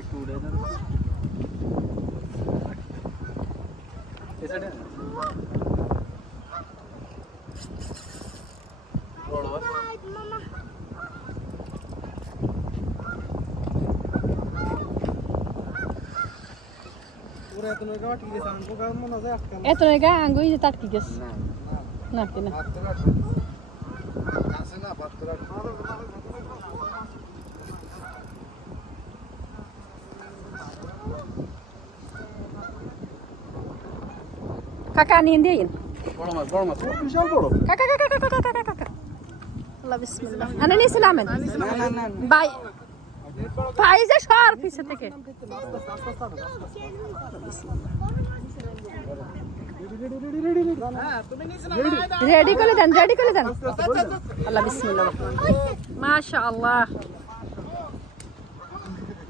একটু উড়ে দেন এসে বড় পুরো এত নয় গাট কি সান কো গাম না যায় আটকা এত নয় গা আঙ্গুই যে তাটকি গেছ না কিনা আছে না পাত্রা কাকা নিয়ে দিন বড় মাছ বিশাল বড় কাকা কাকা কাকা কাকা কাকা আল্লাহ বিসমিল্লাহ আনে নি সালামেন না বাই ভাই যে সর পিছে থেকে রেডি করে দেন আল্লাহ বিসমিল্লাহ মাশাআল্লাহ